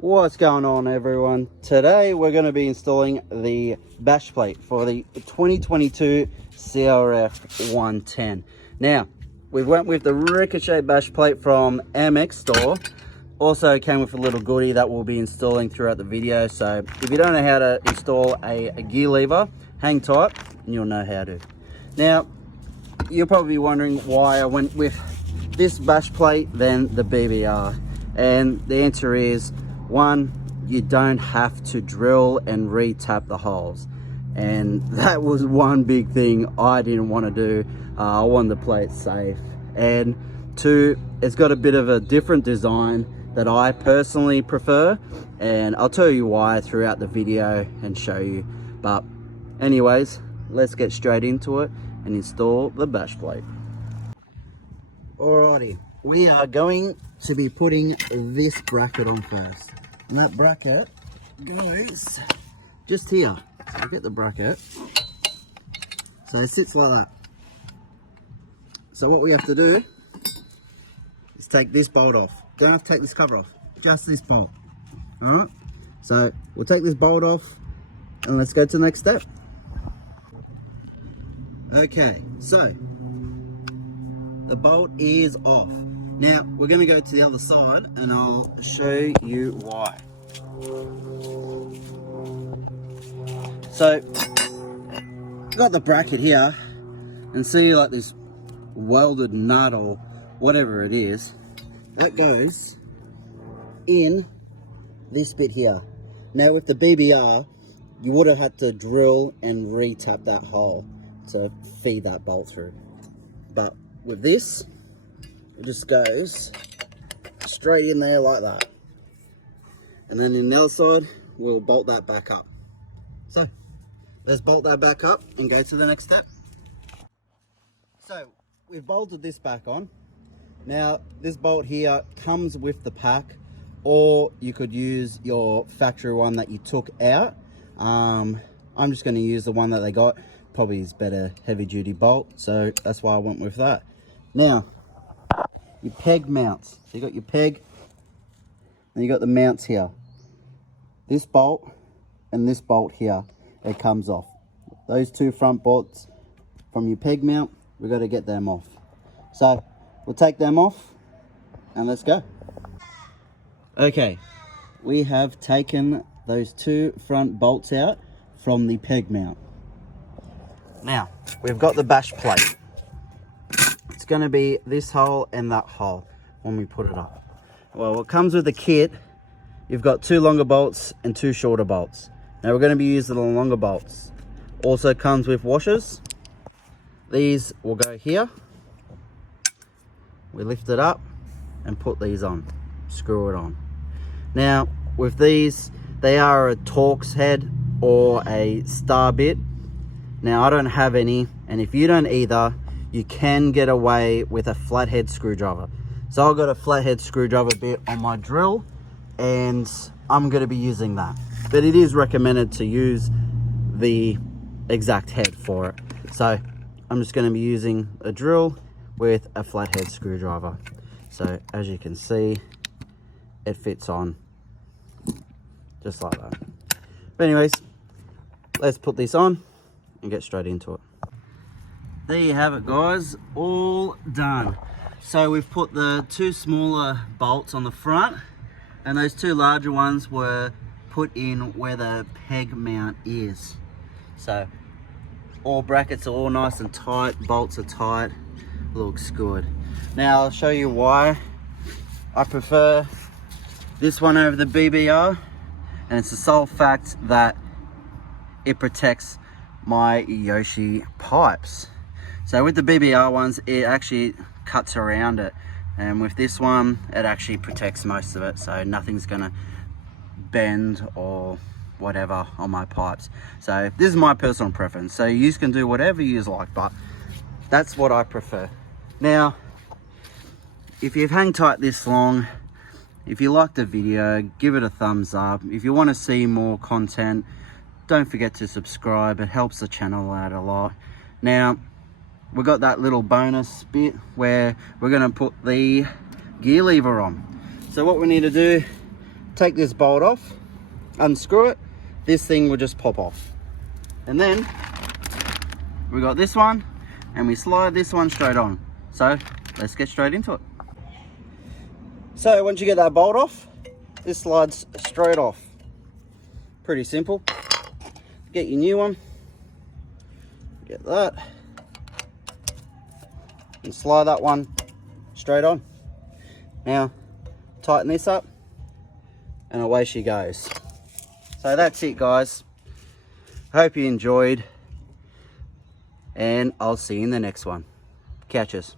What's going on, everyone? Today we're going to be installing the bash plate for the 2022 CRF110. Now, we went with the Ricochet bash plate from MX store. Also came with a little goodie that we'll be installing throughout the video. So if you don't know how to install a gear lever, hang tight and you'll know how to. Now, you're probably wondering why I went with this bash plate than the BBR. And the answer is, one, you don't have to drill and re-tap the holes, and that was one big thing I didn't want to do. I wanted to play it safe. And two, it's got a bit of a different design that I personally prefer, and I'll tell you why throughout the video and show you. But anyways, let's get straight into it and install the bash plate. Alrighty, we are going to be putting this bracket on first. And that bracket goes just here. So you get the bracket. So it sits like that. So what we have to do is take this bolt off. Don't have to take this cover off, just this bolt. Alright? So we'll take this bolt off and let's go to the next step. Okay, so the bolt is off. Now we're going to go to the other side and I'll show you why. So, got the bracket here and see like this welded nut or whatever it is, that goes in this bit here. Now with the BBR, you would have had to drill and re-tap that hole to feed that bolt through. But with this, it just goes straight in there like that. And then in the other side, we'll bolt that back up. So, let's bolt that back up and go to the next step. So, we've bolted this back on. Now, this bolt here comes with the pack, or you could use your factory one that you took out. I'm just going to use the one that they got. Probably is better heavy duty bolt, so that's why I went with that. Now, your peg mounts. So you got your peg and you got the mounts here. This bolt and this bolt here, it comes off. Those two front bolts from your peg mount, we've got to get them off. So we'll take them off and let's go. Okay, we have taken those two front bolts out from the peg mount. Now, we've got the bash plate. It's going to be this hole and that hole when we put it up. Well, what comes with the kit, you've got two longer bolts and two shorter bolts. Now we're going to be using the longer bolts. Also comes with washers. These will go here. We lift it up and put these on. Screw it on. Now with these, they are a Torx head or a star bit. Now I don't have any, and if you don't either, you can get away with a flathead screwdriver. So I've got a flathead screwdriver bit on my drill and I'm going to be using that. But it is recommended to use the exact head for it. So I'm just going to be using a drill with a flathead screwdriver. So as you can see, it fits on just like that. But anyways, let's put this on and get straight into it. There you have it, guys, all done. So we've put the two smaller bolts on the front and those two larger ones were put in where the peg mount is. So all brackets are all nice and tight, bolts are tight, looks good. Now I'll show you why I prefer this one over the BBR, and it's the sole fact that it protects my Yoshi pipes. So with the BBR ones, it actually cuts around it, and with this one, it actually protects most of it, so nothing's gonna bend or whatever on my pipes. So this is my personal preference, so you can do whatever you like, but that's what I prefer. Now, if you've hung tight this long, if you liked the video, give it a thumbs up. If you want to see more content, don't forget to subscribe. It helps the channel out a lot. Now, we got that little bonus bit where we're going to put the gear lever on. So what we need to do, take this bolt off, unscrew it, this thing will just pop off. And then we got this one, and we slide this one straight on. So let's get straight into it. So once you get that bolt off, this slides straight off. Pretty simple. Get your new one, get that, and slide that one straight on. Now tighten this up, and away she goes. So that's it, guys. Hope you enjoyed, and I'll see you in the next one. Catch us.